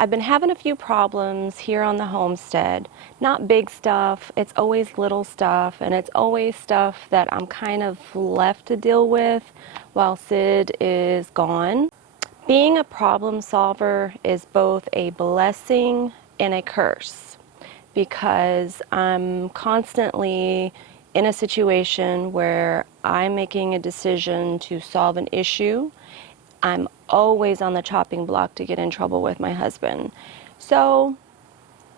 I've been having a few problems here on the homestead. Not big stuff, it's always little stuff, and it's always stuff that I'm kind of left to deal with while Sid is gone. Being a problem solver is both a blessing and a curse because I'm constantly in a situation where I'm making a decision to solve an issue. I'm always on the chopping block to get in trouble with my husband. So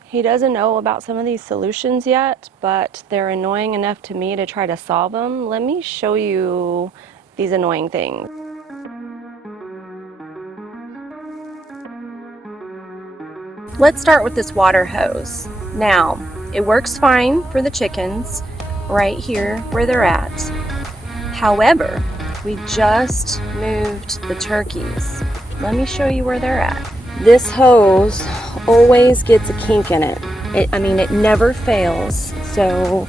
he doesn't know about some of these solutions yet, but they're annoying enough to me to try to solve them. Let me show you these annoying things. Let's start with this water hose. Now, it works fine for the chickens right here where they're at. However, we just moved the turkeys. Let me show you where they're at. This hose always gets a kink in it. It never fails. So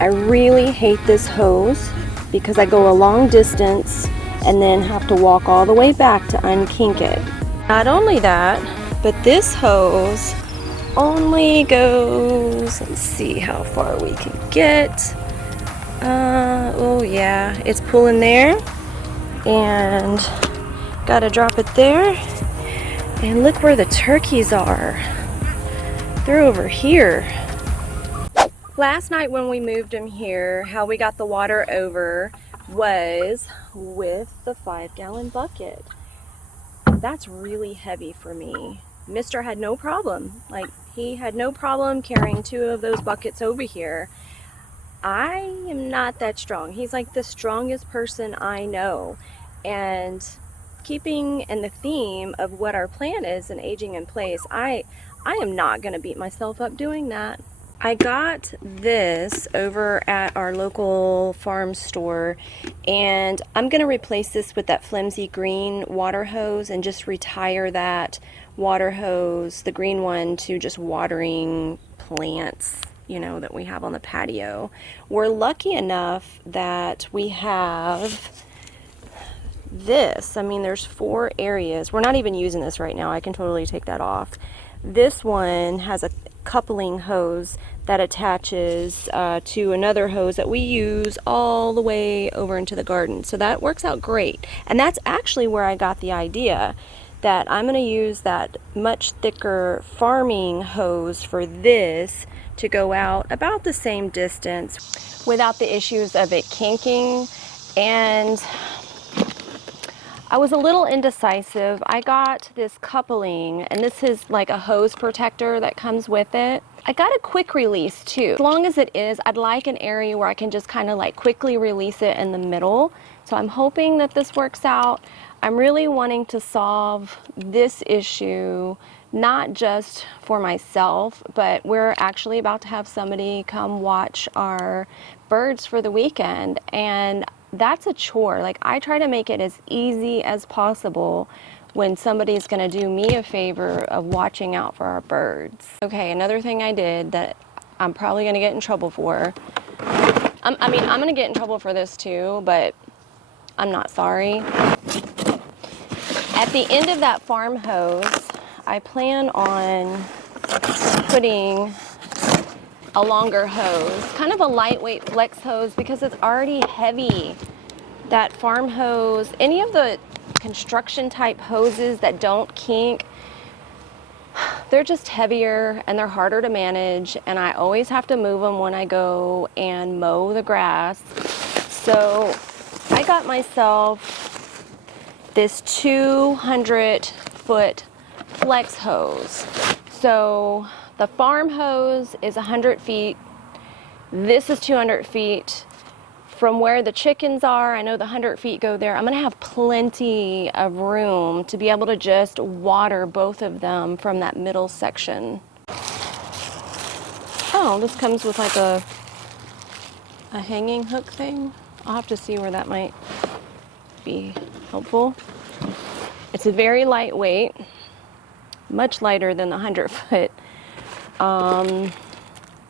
I really hate this hose because I go a long distance and then have to walk all the way back to unkink it. Not only that, but this hose only goes, let's see how far we can get. Oh yeah, it's pulling there, and gotta drop it there. And look where the turkeys are. They're over here. Last night when we moved them here, how we got the water over was with the 5-gallon bucket. That's really heavy for me. Mister had no problem. He had no problem carrying 2 of those buckets over here. I am not that strong. He's like the strongest person I know. And keeping in the theme of what our plan is and aging in place, I am not going to beat myself up doing that. I got this over at our local farm store, and I'm going to replace this with that flimsy green water hose and just retire that water hose, the green one, to just watering plants, you know, that we have on the patio. We're lucky enough that we have this. There's 4 areas. We're not even using this right now. I can totally take that off. This one has a coupling hose that attaches to another hose that we use all the way over into the garden. So that works out great. And that's actually where I got the idea that I'm going to use that much thicker farming hose for this to go out about the same distance without the issues of it kinking. And I was a little indecisive. I got this coupling, and this is like a hose protector that comes with it. I got a quick release too. As long as it is, I'd like an area where I can just kind of like quickly release it in the middle. So I'm hoping that this works out. I'm really wanting to solve this issue, not just for myself, but we're actually about to have somebody come watch our birds for the weekend, and that's a chore. I try to make it as easy as possible when somebody's going to do me a favor of watching out for our birds. Okay, another thing I did that I'm probably going to get in trouble for. I'm going to get in trouble for this too, but I'm not sorry. At the end of that farm hose, I plan on putting a longer hose, kind of a lightweight flex hose, because it's already heavy. That farm hose, any of the construction type hoses that don't kink, they're just heavier and they're harder to manage, and I always have to move them when I go and mow the grass. So I got myself this 200-foot flex hose. So the farm hose is 100 feet. This is 200 feet. From where the chickens are, I know the 100 feet go there. I'm going to have plenty of room to be able to just water both of them from that middle section. Oh, this comes with like a hanging hook thing. I'll have to see where that might be helpful. It's a very lightweight, much lighter than the 100-foot.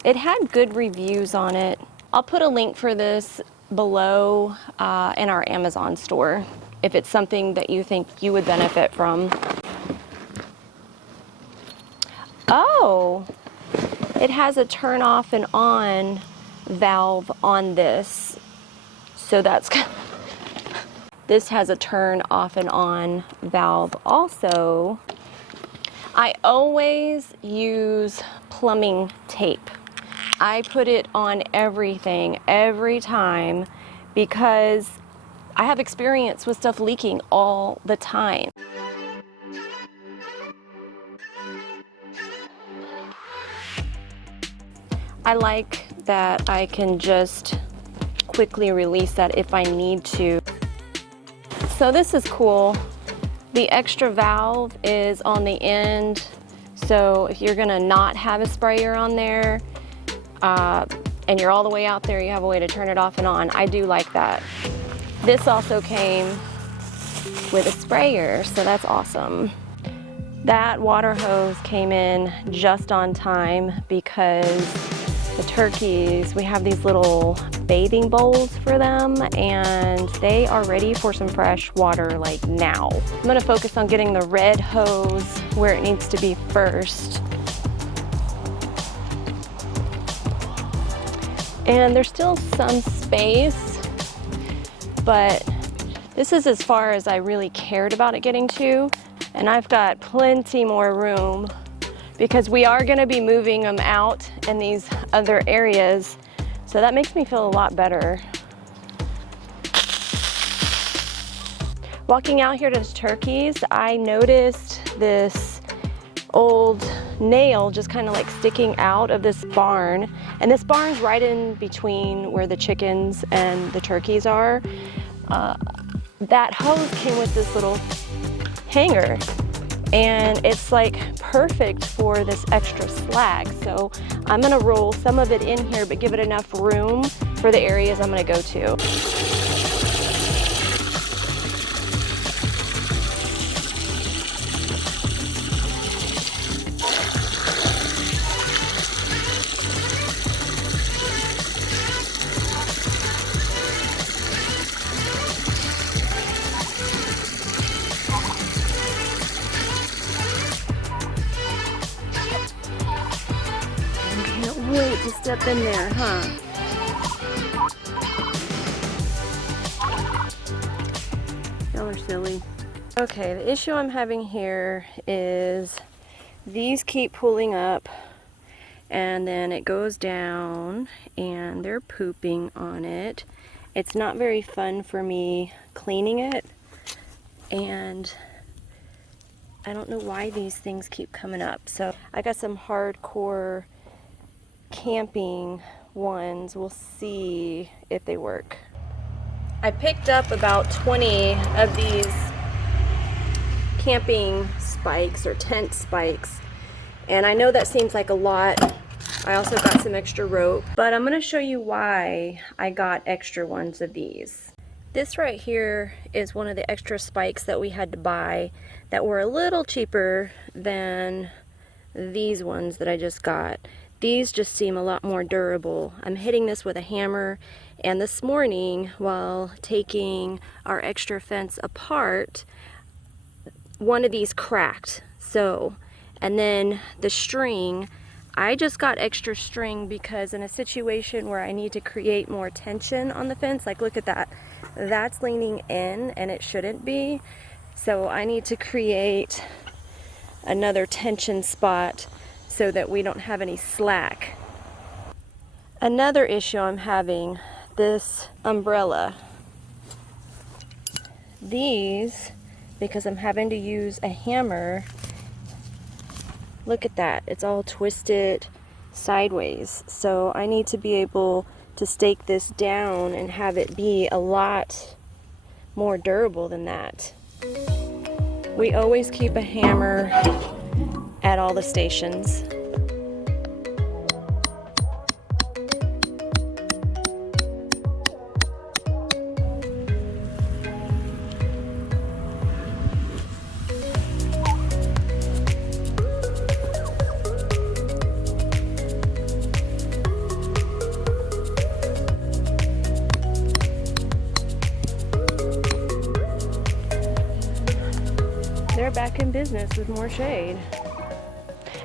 It had good reviews on it. I'll put a link for this below in our Amazon store if it's something that you think you would benefit from. Oh, it has a turn off and on valve on this. So that's, this has a turn off and on valve also. I always use plumbing tape. I put it on everything every time because I have experience with stuff leaking all the time. I like that I can just quickly release that if I need to. So this is cool. The extra valve is on the end, so if you're gonna not have a sprayer on there and you're all the way out there, you have a way to turn it off and on. I do like that. This also came with a sprayer, so that's awesome. That water hose came in just on time because the turkeys, we have these little bathing bowls for them and they are ready for some fresh water like now. I'm gonna focus on getting the red hose where it needs to be first. And there's still some space, but this is as far as I really cared about it getting to. And I've got plenty more room because we are gonna be moving them out in these other areas. So that makes me feel a lot better. Walking out here to the turkeys, I noticed this old nail just kind of like sticking out of this barn. And this barn's right in between where the chickens and the turkeys are. That hose came with this little hanger. And it's like perfect for this extra slag. So I'm gonna roll some of it in here, but give it enough room for the areas I'm gonna go to. Wait to step in there, huh? Y'all are silly. Okay, the issue I'm having here is these keep pulling up and then it goes down and they're pooping on it. It's not very fun for me cleaning it, and I don't know why these things keep coming up. So I got some hardcore camping ones. We'll see if they work. I picked up about 20 of these camping spikes or tent spikes, and I know that seems like a lot. I also got some extra rope, but I'm going to show you why I got extra ones of these. This right here is one of the extra spikes that we had to buy that were a little cheaper than these ones that I just got. These just seem a lot more durable. I'm hitting this with a hammer, and this morning while taking our extra fence apart, one of these cracked. So, and then the string, I just got extra string because in a situation where I need to create more tension on the fence, like look at that, that's leaning in and it shouldn't be. So I need to create another tension spot so that we don't have any slack. Another issue I'm having, this umbrella. These, because I'm having to use a hammer, look at that, it's all twisted sideways. So I need to be able to stake this down and have it be a lot more durable than that. We always keep a hammer at all the stations. They're back in business with more shade.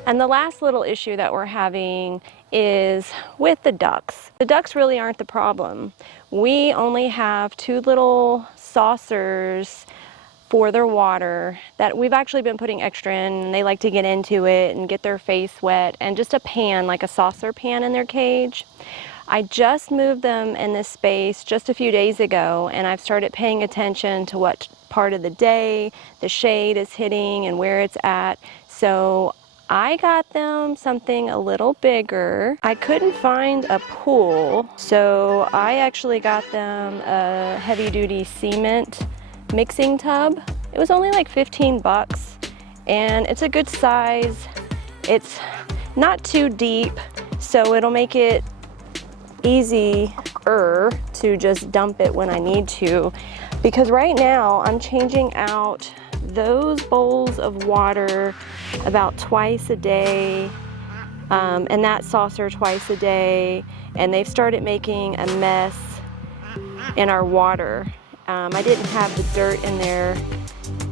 And the last little issue that we're having is with the ducks. The ducks really aren't the problem. We only have 2 little saucers for their water that we've actually been putting extra in, and they like to get into it and get their face wet, and just a pan, like a saucer pan in their cage. I just moved them in this space just a few days ago, and I've started paying attention to what part of the day the shade is hitting and where it's at. So I got them something a little bigger. I couldn't find a pool, so I actually got them a heavy-duty cement mixing tub. It was only like 15 bucks, and it's a good size. It's not too deep, so it'll make it easier to just dump it when I need to, because right now I'm changing out those bowls of water about twice a day, and that saucer twice a day, and they've started making a mess in our water. I didn't have the dirt in there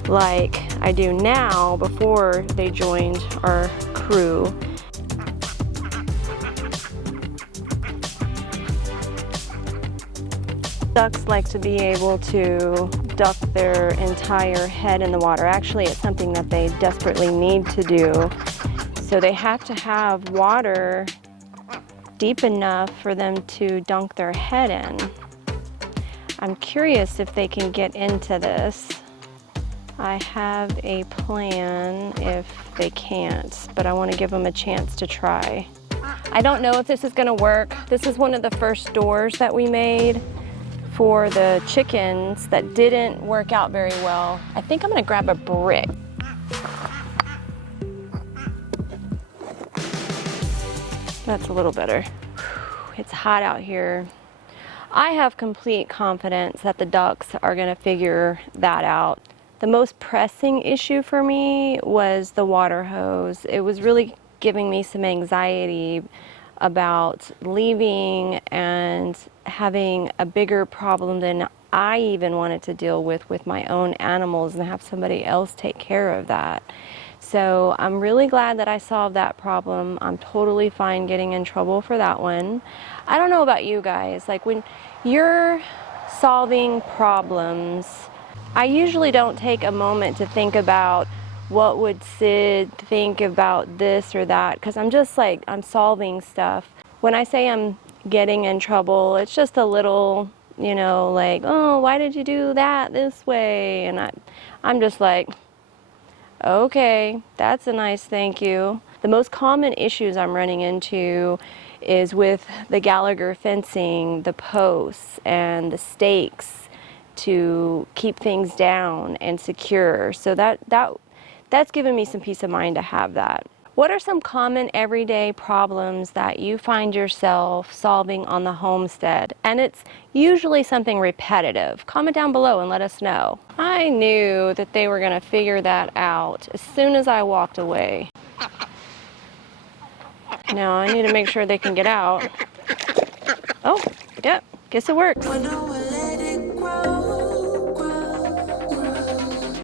like I do now before they joined our crew. Ducks like to be able to duck their entire head in the water. Actually, it's something that they desperately need to do. So they have to have water deep enough for them to dunk their head in. I'm curious if they can get into this. I have a plan if they can't, but I want to give them a chance to try. I don't know if this is going to work. This is one of the first doors that we made for the chickens that didn't work out very well. I think I'm going to grab a brick. That's a little better. It's hot out here. I have complete confidence that the ducks are going to figure that out. The most pressing issue for me was the water hose. It was really giving me some anxiety about leaving and having a bigger problem than I even wanted to deal with my own animals, and have somebody else take care of that. So I'm really glad that I solved that problem. I'm totally fine getting in trouble for that one. I don't know about you guys, like when you're solving problems, I usually don't take a moment to think about what would Sid think about this or that, because I'm just like, I'm solving stuff. When I say I'm getting in trouble, it's just a little, you know, like, oh, why did you do that this way? And I'm just like, okay, that's a nice thank you. The most common issues I'm running into is with the Gallagher fencing, the posts and the stakes to keep things down and secure. So that's given me some peace of mind to have that. What are some common everyday problems that you find yourself solving on the homestead? And it's usually something repetitive. Comment down below and let us know. I knew that they were going to figure that out as soon as I walked away. Now I need to make sure they can get out. Oh, yep, guess it works.